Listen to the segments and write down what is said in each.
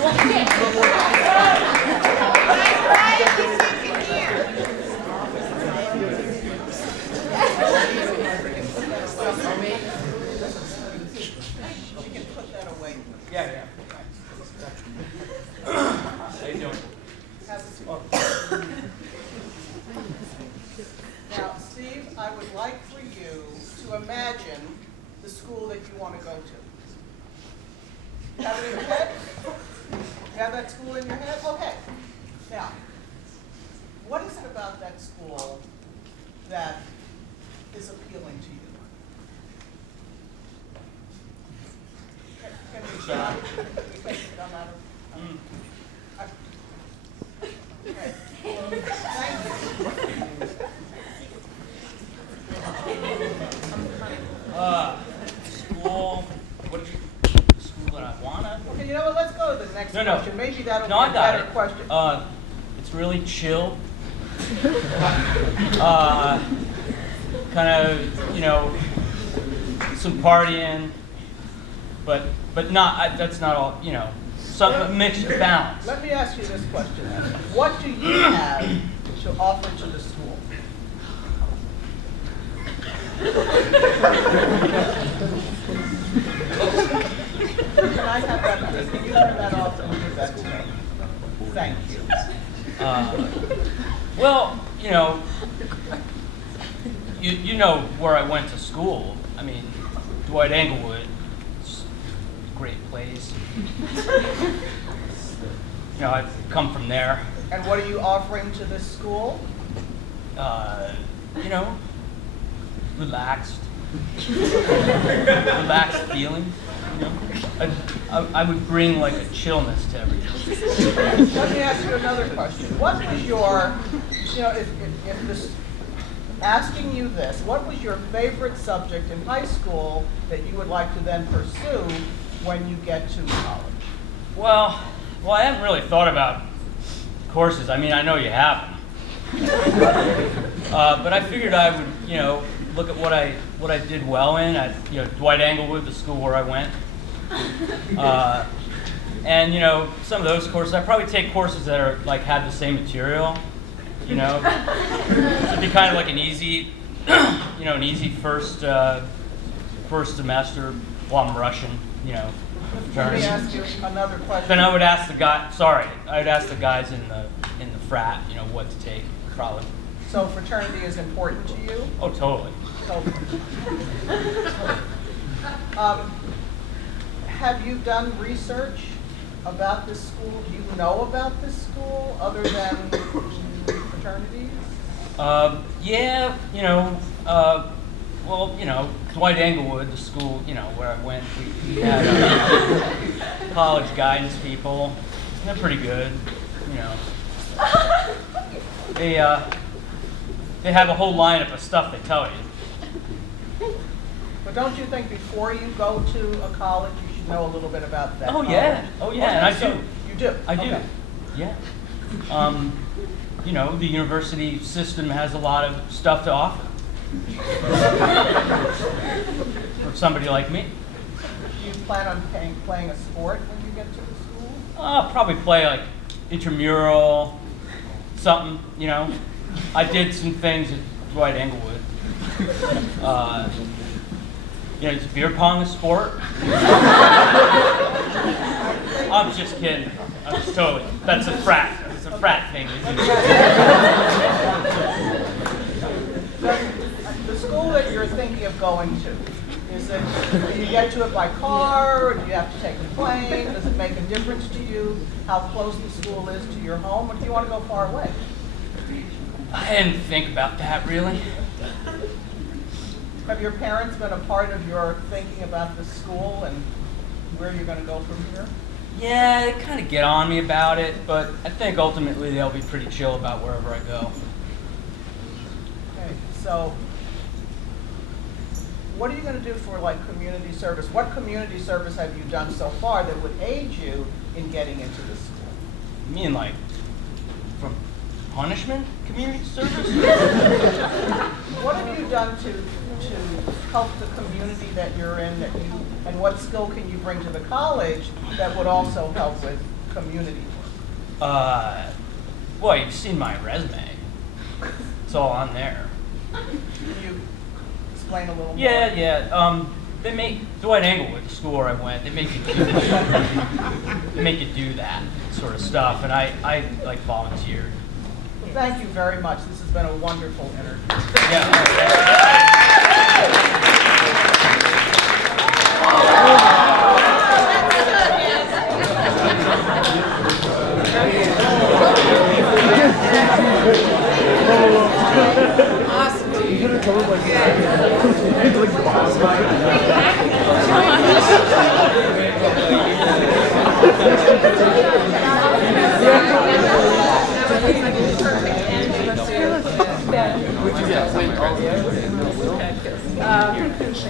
Yeah. How you doing? Now, Steve, I would like for you to imagine the school that you want to go to. You have it in your head? You have that school in your head? Okay. Now, what is it about that school that is appealing to you? Can we stop? Can we take it down that? Okay. Thank you. School. What? The school that I wanna? Okay, you know what? Let's go to the next No. question. Maybe that'll be No, I a got better it. question. It's really chill. Kind of, some partying, but not. That's not all. Some mixed balance. Let me ask you this question. What do you have to offer to the school? Can I have that? Can you turn that off and give that to me? Thank you. Well, you know where I went to school. I mean, Dwight-Englewood. It's a great place. I've come from there. And what are you offering to this school? Relaxed. Relaxed feeling. I would bring like a chillness to everything. Let me ask you another question. What was your, if this, asking you this, what was your favorite subject in high school that you would like to then pursue when you get to college? Well, I haven't really thought about courses. I mean, I know you have them. But I figured I would, look at what I did well in at, Dwight-Englewood, the school where I went. And some of those courses, I probably take courses that are had the same material. It'd be kind of like an easy, an easy first semester while I'm rushing, Let me ask you another question. Then I would ask the guy. I'd ask the guys in the frat, what to take, probably. So fraternity is important to you? Oh, totally. Totally. Have you done research about this school? Do you know about this school other than fraternities? Yeah, Dwight-Englewood, the school, where I went, we had college guidance people. They're pretty good, They have a whole lineup of stuff they tell you. But don't you think before you go to a college, you should know a little bit about that? Oh yeah, and I do. You do? I do. Okay. Yeah. The university system has a lot of stuff to offer. For somebody like me. Do you plan on playing a sport when you get to the school? I'll probably play like intramural, something, I did some things at Dwight-Englewood. Is beer pong a sport? I'm just kidding. I'm just totally. That's a frat. It's a frat thing, isn't it? The school that you're thinking of going to, do you get to it by car, or do you have to take a plane? Does it make a difference to you how close the school is to your home, or do you want to go far away? I didn't think about that, really. Have your parents been a part of your thinking about the school and where you're going to go from here? Yeah, they kind of get on me about it, but I think ultimately they'll be pretty chill about wherever I go. Okay, so what are you going to do for community service? What community service have you done so far that would aid you in getting into the school? You mean from punishment community service? What have you done to help the community that you're in, and what skill can you bring to the college that would also help with community Well, you've seen my resume. It's all on there. work? Can you explain a little more? Yeah. They make Dwight-Englewood, the school where I went. They make you do that sort of stuff, and I like volunteered. Well, thank you very much. This has been a wonderful interview.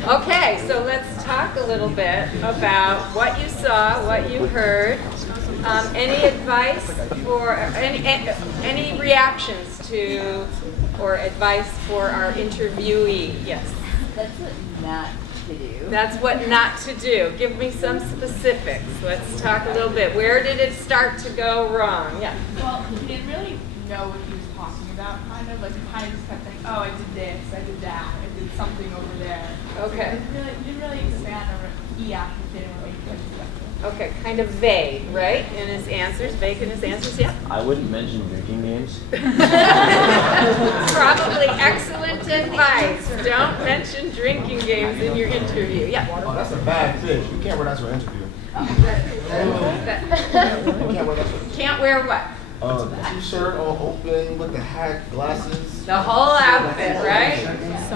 Okay, so let's talk a little bit about what you saw, what you heard. Any advice for any reactions to or advice for our interviewee? Yes. That's what not to do. That's what not to do. Give me some specifics. Let's talk a little bit. Where did it start to go wrong? Yeah. Well, he didn't really know what he was talking about, kind of. Like, he kind of just kept saying, oh, I did this, I did that, I did something over there. Okay. He didn't really expand on what he actually did and what he could have. Okay, kind of vague, right? In his answers, vague in his answers, yeah? I wouldn't mention drinking games. Probably excellent advice. Don't mention drinking games in your interview. Yeah. Oh, that's a bad thing. You can't wear that to an interview. Can't wear what? T-shirt all open with the hat, glasses. The whole outfit, right?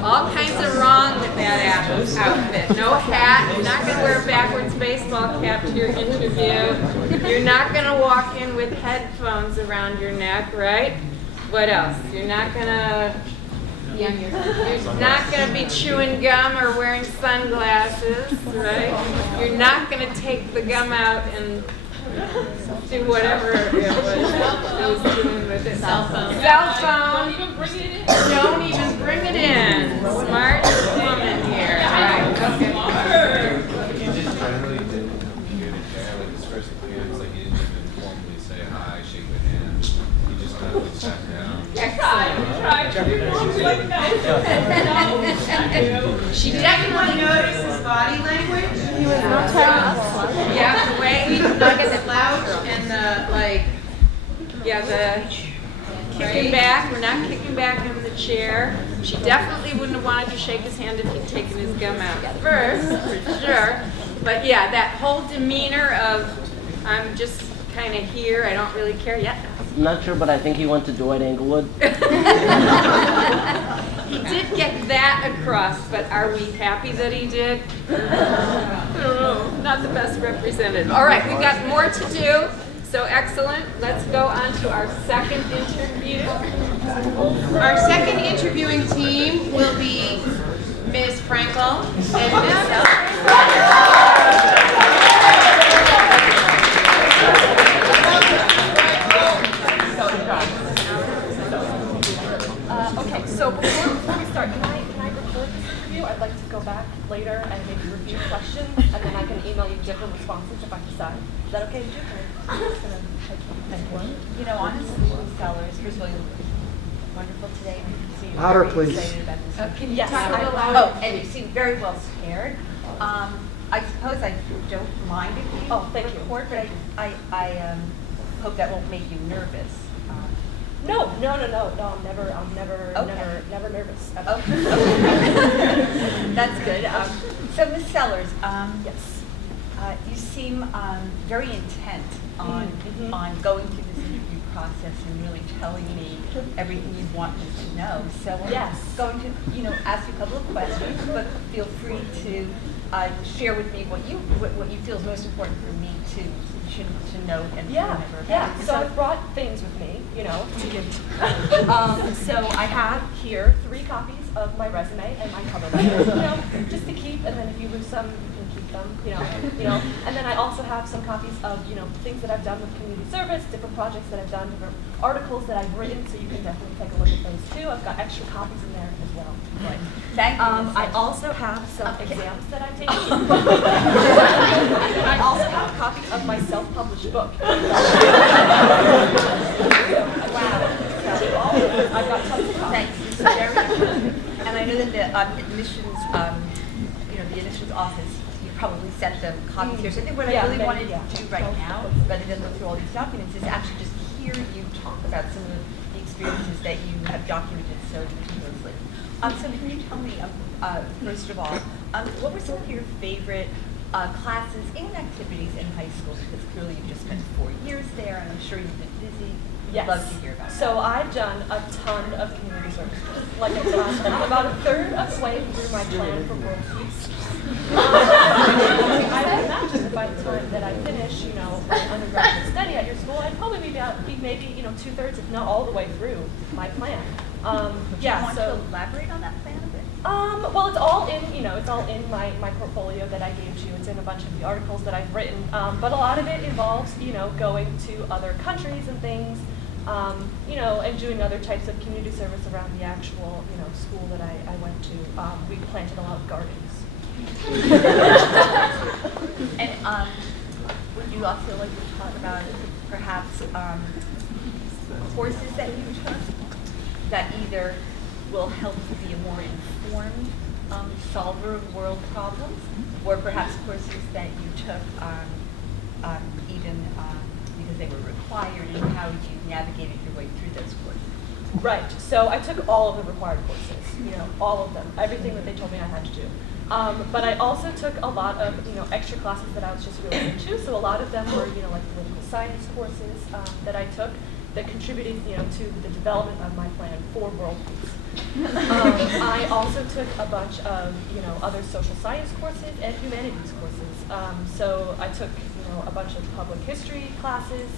All kinds of wrong with that outfit. No hat. You're not going to wear a backwards baseball cap to your interview. You're not going to walk in with headphones around your neck, right? What else? You're not going to be chewing gum or wearing sunglasses, right? You're not going to take the gum out and do whatever it was doing with it. Cell phone. Don't even bring it in. Don't even bring it in. Smart woman here. Right. Okay. He just generally didn't communicate. Like his first appearance, like he didn't even formally say hi, shake the hand. He just kind of like sat down. She definitely Notice his body language. He was not yeah, the way he Like the slouch and the the kicking back. We're not kicking back in the chair. She definitely wouldn't have wanted to shake his hand if he'd taken his gum out first, for sure. But yeah, that whole demeanor of I'm just kind of here. I don't really care yet. I'm not sure, but I think he went to Dwight-Englewood. He did get that across, but are we happy that he did? I don't know. Not the best representative. All right, we've got more to do. So excellent. Let's go on to our second interview. Our second interviewing team will be Ms. Frankel and Ms. Okay, so before we start, can I record this interview? I'd like to go back later and maybe review questions, and then I can email you different responses if I decide. Is that okay to do? I'm just gonna type one. You know, honestly, Sellers, first of all, you look wonderful today. You seem Louder, very please. excited about this. Can you Yes, talk a little I- louder? Oh, and you seem very well prepared. I suppose I don't mind if you Thank you. record, but I hope that won't make you nervous. No, I'm never Okay. never nervous. Okay. That's good. So, Ms. Sellers, Yes. you seem very intent on going through this interview process and really telling me everything you want me to know. So I'm Yes. going to, ask you a couple of questions, but feel free to share with me what you feel is most important for me to know and to remember. Yeah. So I brought things with me, to give to you. So I have here 3 copies of my resume and my cover letter, just to keep, and then if you lose some, you can keep them, and then I also have some copies of, things that I've done with community service, different projects that I've done, different articles that I've written, so you can definitely take a look at those too. I've got extra copies in there as well. Right. Thank you. I also have some exams that I'm taking. I also have a copy of my self-published book. Wow. I've got tons of copies. Thanks. It's very important. And I know that the admissions, the admissions office, you probably sent them copies here. So I think what I really wanted to do right now, rather than look through all these documents, is actually just hear you talk about some of the experiences that you have documented so meticulously. So can you tell me, first of all, what were some of your favorite classes and activities in high school? Because clearly you've just spent 4 years there, and I'm sure you've been busy. Yes. Love to hear about that. So I've done a ton of community service. Like I said, I'm about a third of the way through my plan for world peace. I would imagine that by the time that I finish, my undergraduate study at your school, I'd probably be maybe 2/3, if not all the way through my plan. Do you want to elaborate on that plan a bit? Well, it's all in, it's all in my portfolio that I gave you. It's in a bunch of the articles that I've written. But a lot of it involves, going to other countries and things, and doing other types of community service around the actual, school that I went to. We planted a lot of gardens. And would you also like to talk about perhaps courses that you took that either will help you be a more informed solver of world problems, or perhaps courses that you took even because they were required, and how you navigated your way through those courses? Right. So I took all of the required courses, all of them, everything that they told me I had to do. But I also took a lot of, extra classes that I was just really into. So a lot of them were, like political science courses that I took that contributed, to the development of my plan for world peace. I also took a bunch of, other social science courses and humanities courses. So I took, a bunch of public history classes,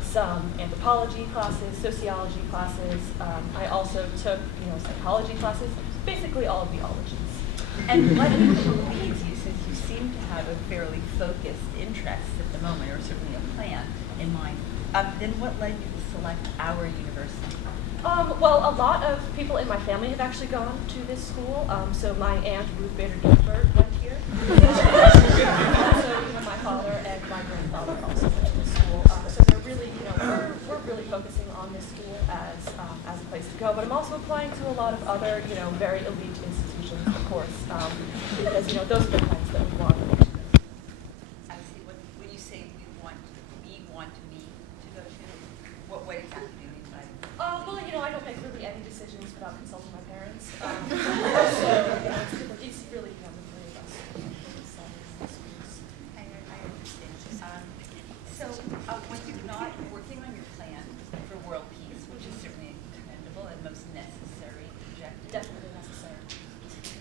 some anthropology classes, sociology classes. I also took, psychology classes, basically all of the ologies. And what leads you, since you seem to have a fairly focused interest at the moment, or certainly a plan in mind, then what led you to select our university? Well, a lot of people in my family have actually gone to this school. So my aunt Ruth Bader Ginsburg went here. Also, my father and my grandfather also went to this school. So they're really, we're really focusing on this school as a place to go. But I'm also applying to a lot of other, very elite institutions, of course, because those are the kinds that we want. I see. When you say we want me to go to, what exactly do you mean by? Well, I don't make really any decisions without consulting my parents. So it's really, the three of us. I understand. So when you're not working on your plan for world peace, which is certainly commendable and most necessary objective. Definitely necessary.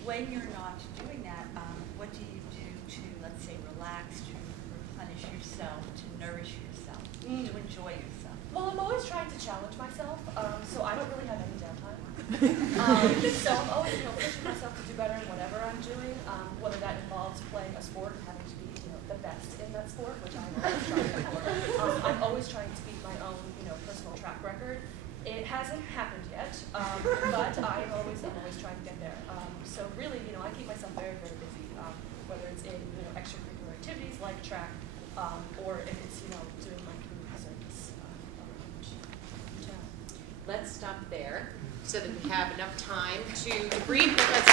When you're not doing that, what do you do to, let's say, relax, to replenish yourself, to nourish yourself, to enjoy yourself? Well, I'm always trying to challenge myself, so I don't really have any downtime. So I'm always, pushing myself to do better in whatever I'm doing, whether that involves playing a sport and having to be, the best in that sport, which I'm always trying for. I'm always trying to beat my own, personal track record. It hasn't happened yet, but I'm always trying to get there. So really, I keep myself very, very busy, whether it's in, extracurricular activities like track, or if it's, doing my community service. Let's stop there so that we have enough time to debrief with us.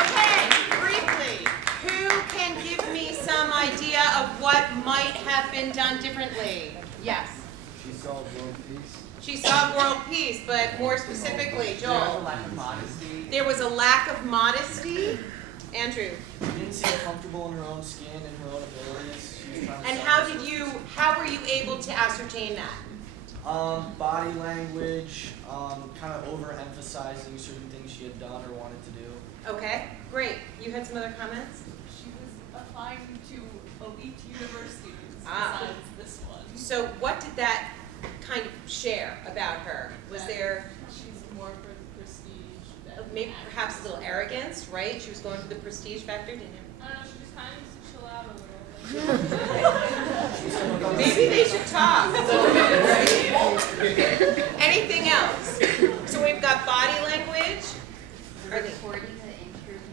Okay, briefly, who can give me some idea of what might have been done differently? Yes. She saw world peace. She saw world peace, but more specifically, There was a Joel. lack of modesty. There was a lack of modesty. Andrew. She didn't seem comfortable in her own skin and her own abilities. She was trying to And how were you able to ascertain that? body language, kind of overemphasizing certain things she had done or wanted to do. Okay, great. You had some other comments? She was applying to elite universities Ah. besides this one. So what did that kind of share about her? Was That there, She's more for the prestige maybe perhaps a little arrogance, right? She was going for the prestige factor, didn't you? She just kind of needs to chill out a little. Maybe they should talk. Anything else? So we've got body language. Recording the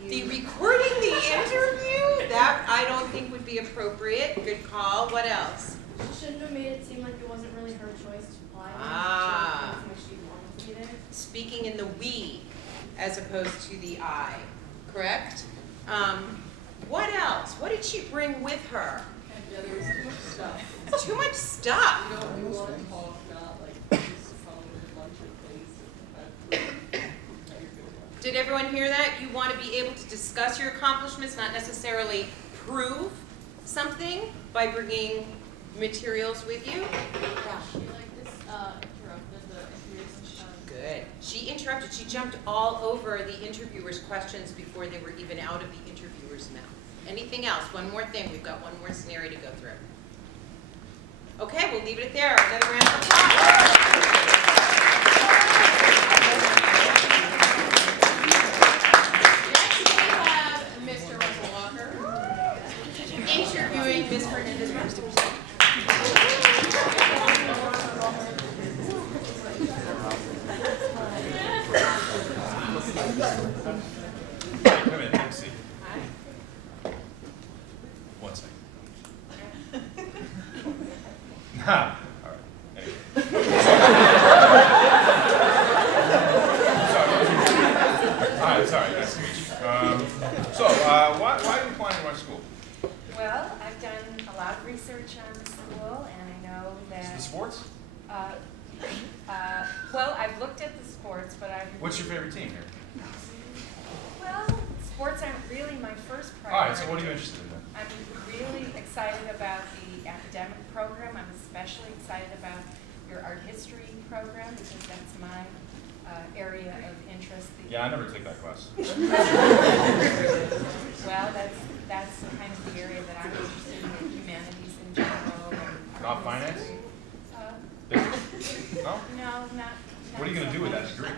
interview. Recording the interview? That I don't think would be appropriate. Good call. What else? She shouldn't have made it seem like it wasn't really her choice to apply. Ah. She wanted to be there. Speaking in the we as opposed to the I, correct? What else? What did she bring with her? Yeah, there was too much stuff. Too much stuff. You don't really want to talk, not like just come with a bunch of things. Did everyone hear that? You want to be able to discuss your accomplishments, not necessarily prove something by bringing materials with you? Yeah. She like this interrupted the interviews. Good. She interrupted. She jumped all over the interviewers' questions before they were even out of the interviewer's mouth. Anything else? One more thing. We've got one more scenario to go through. Okay, we'll leave it there. Another round of applause. Next we have Mr. Russell Walker interviewing Ms. Fernandez-Roosters. Come in, take a seat. One second. All right. Anyway. Sorry. Nice to meet you. Why are you applying to our school? Well, I've done a lot of research on the school, and I know that. Is it the sports? Well, I've looked at the sports, but I've. What's your favorite team here? Well, sports aren't really my first All priority. right. So what are you interested in then? I'm really excited about the academic program. I'm especially excited about your art history program because that's my area of interest. Yeah, I never took that class. Well, that's kind of the area that I'm interested in, humanities in general. And Not finance? Business? No? No, not. What are you going to do with that degree?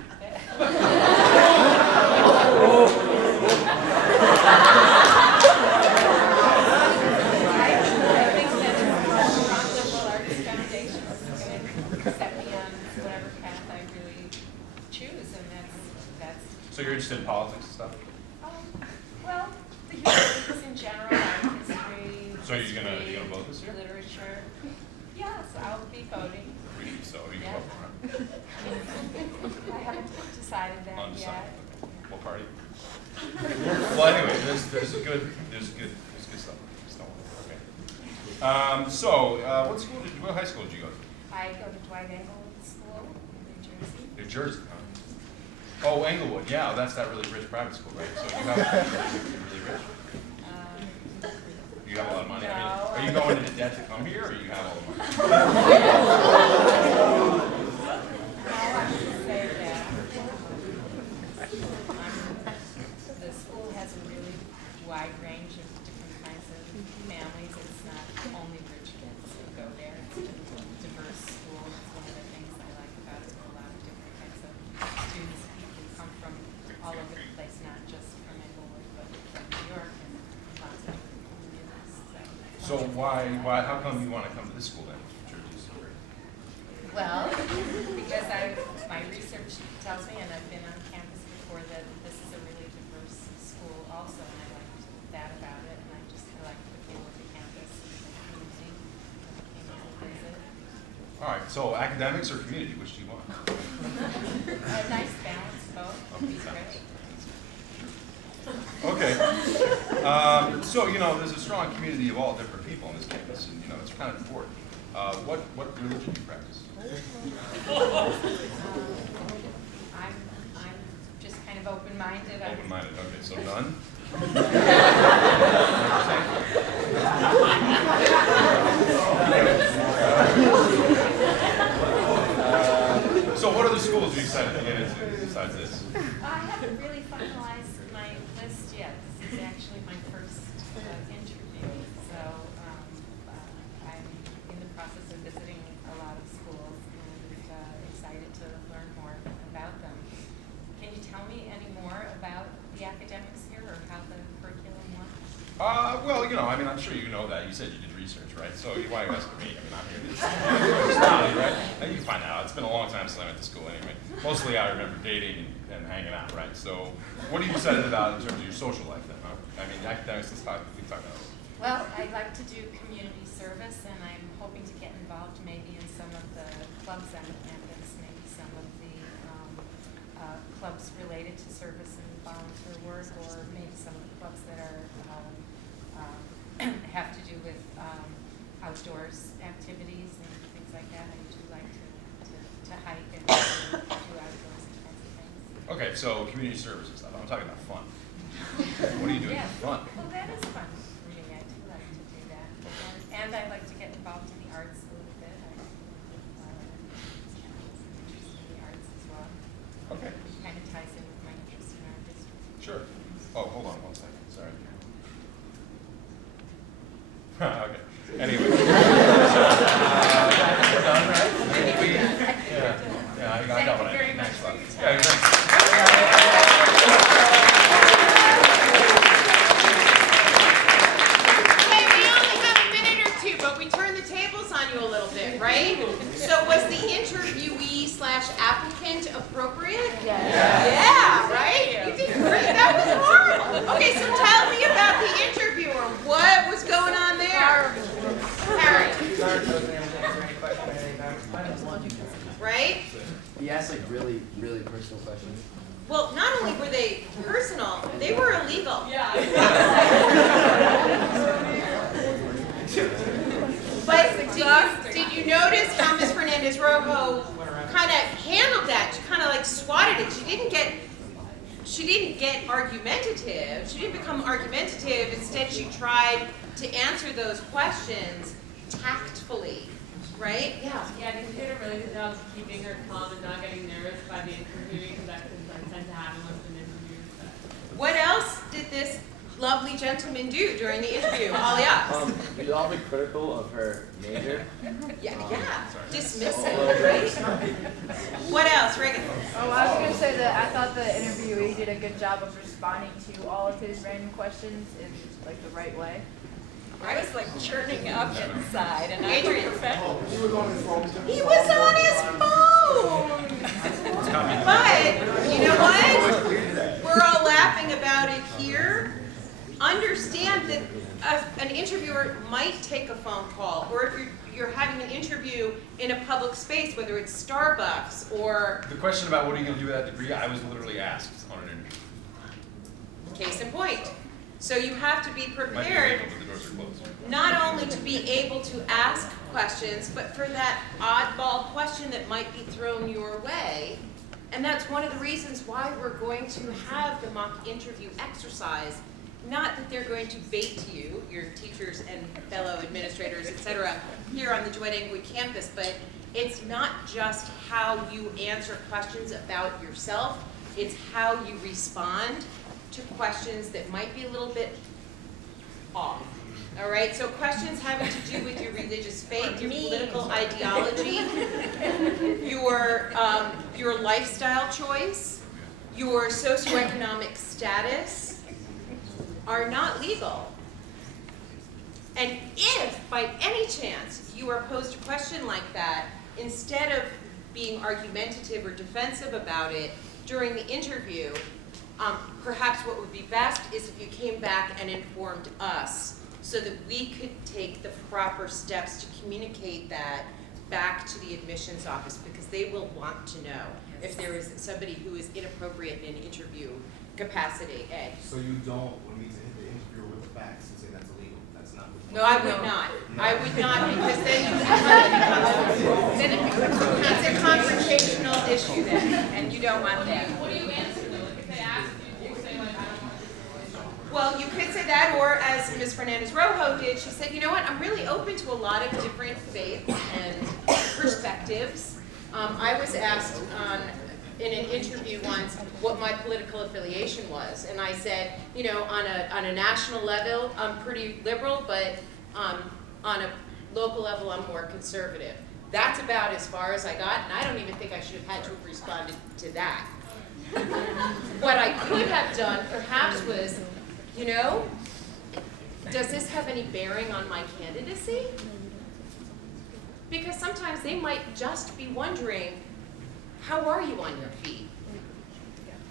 So you're interested in politics and stuff? Well, the humanities in general, art history. So you're gonna vote this year? Literature. Yes, I'll be voting. So you can Yeah. vote for it. I haven't decided that Undecided. yet. Okay. What party? Well, anyway, there's good stuff. Just don't worry. Okay. What high school did you go to? I go to Dwight-Englewood School in New Jersey. New Jersey, huh? Oh, Englewood, yeah, that's that really rich private school, right? So you're really rich. You have a lot of money. No, I mean, are you going into debt to come here, or you have all the money? The school has a really wide range of different kinds of families. It's not only rich kids who go there. It's a diverse school. It's one of the things I like about it. There are a lot of different kinds of students. People come from all over the place, not just from Englewood, but from New York and lots of different communities. So how come you want to come to this school then? Well, because my research tells me, and I've been on campus before, that this is a really diverse school also, and I liked that about it, and I just like the feel of the campus and the community. I came as a visit. All right, so academics or community, which do you want? A nice balance, both. Would be great. Okay. So, there's a strong community of all different people on this campus, and, it's kind of important. What religion do you practice? I'm just kind of open-minded. Open-minded, okay, so none? So what other schools are you excited to get into besides this? I haven't really finalized my list yet. This is actually my first interview, so I'm in the process of visiting a lot of schools and excited to learn more about them. Can you tell me any more Well, you know, I mean, I'm sure you know that. You said you did research, right? So why are you asking me? I mean, I'm here to personality, right? And you can find out. It's been a long time since I went to school anyway. Mostly I remember dating and hanging out, right? So what are you excited about in terms of your social life then, huh? I mean, academics, we can talk about it. Well, I'd like to do community service, and I'm hoping to get involved maybe in some of the clubs on campus, maybe some of the clubs related to service and volunteer work, or maybe some of the clubs that are have to do with outdoors activities and things like that. I do like to hike and do outdoors kinds of things. Okay, so community service and stuff. I'm talking about fun. What are you doing for fun? Well, that is fun for me. I do like to do that. And I like to get involved in the arts a little bit. I'm interested in the arts as well. Okay. It kind of ties in with my interest in art history. Sure. Oh, hold on one second. Sorry. Okay. Anyway. We're done, right? Yeah, I got what I need. Next one. Yeah, thanks. Okay, we only have a minute or two, but we turned the tables on you a little bit, right? So was the interviewee/applicant appropriate? Yeah, right? You did great. That was horrible. Okay, so tell me about the interviewer. What was going on there? Harry. Right? He asked like really, really personal questions. Well, not only were they personal, they were illegal. But did you notice how Ms. Fernandez-Rojo kind of handled that? She kind of like swatted it. She didn't get argumentative. She didn't become argumentative. Instead, she tried to answer those questions tactfully. Right? Yeah. Yeah, they did a really good job of keeping her calm and not getting nervous by the interviewing, because that tends to happen with an interview. What else did this lovely gentleman do during the interview? Ollie up. You'd all be critical of her major. Yeah. Dismissive, right? What else, Reagan? Oh, I was going to say that I thought the interviewee did a good job of responding to all of his random questions in like the right way. I was like churning up inside, and Adrian. He was on his phone. He was on his phone. But you know what? We're all laughing about it here. Understand that an interviewer might take a phone call, or if you're having an interview in a public space, whether it's Starbucks or... The question about what are you going to do with that degree, I was literally asked on an interview. Case in point. So you have to be prepared not only to be able to ask questions, but for that oddball question that might be thrown your way. And that's one of the reasons why we're going to have the mock interview exercise. Not that they're going to bait you, your teachers and fellow administrators, etc., here on the Dwight-Englewood campus, but it's not just how you answer questions about yourself, it's how you respond to questions that might be a little bit off. All right, so questions having to do with your religious faith, your political ideology, your lifestyle choice, your socioeconomic status are not legal. And if by any chance you are posed a question like that, instead of being argumentative or defensive about it during the interview, perhaps what would be best is if you came back and informed us so that we could take the proper steps to communicate that back to the admissions office, because they will want to know if there is somebody who is inappropriate in an interview capacity. So you don't want me to hit the interviewer with the facts and say that's illegal? That's not what you No, I would not. No. I would not, because then it becomes a confrontational issue then, and you don't want that. What do you answer though? Like if they ask you, you say like, I don't want to. Well, you could say that, or as Ms. Fernandez-Rojo did, she said, you know what, I'm really open to a lot of different faiths and perspectives. I was asked in an interview once what my political affiliation was, and I said, you know, on a national level, I'm pretty liberal, but on a local level, I'm more conservative. That's about as far as I got, and I don't even think I should have had to have responded to that. What I could have done, perhaps, was, you know, does this have any bearing on my candidacy? Because sometimes they might just be wondering, how are you on your feet?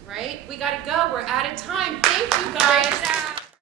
Right? We gotta go, we're out of time. Thank you guys.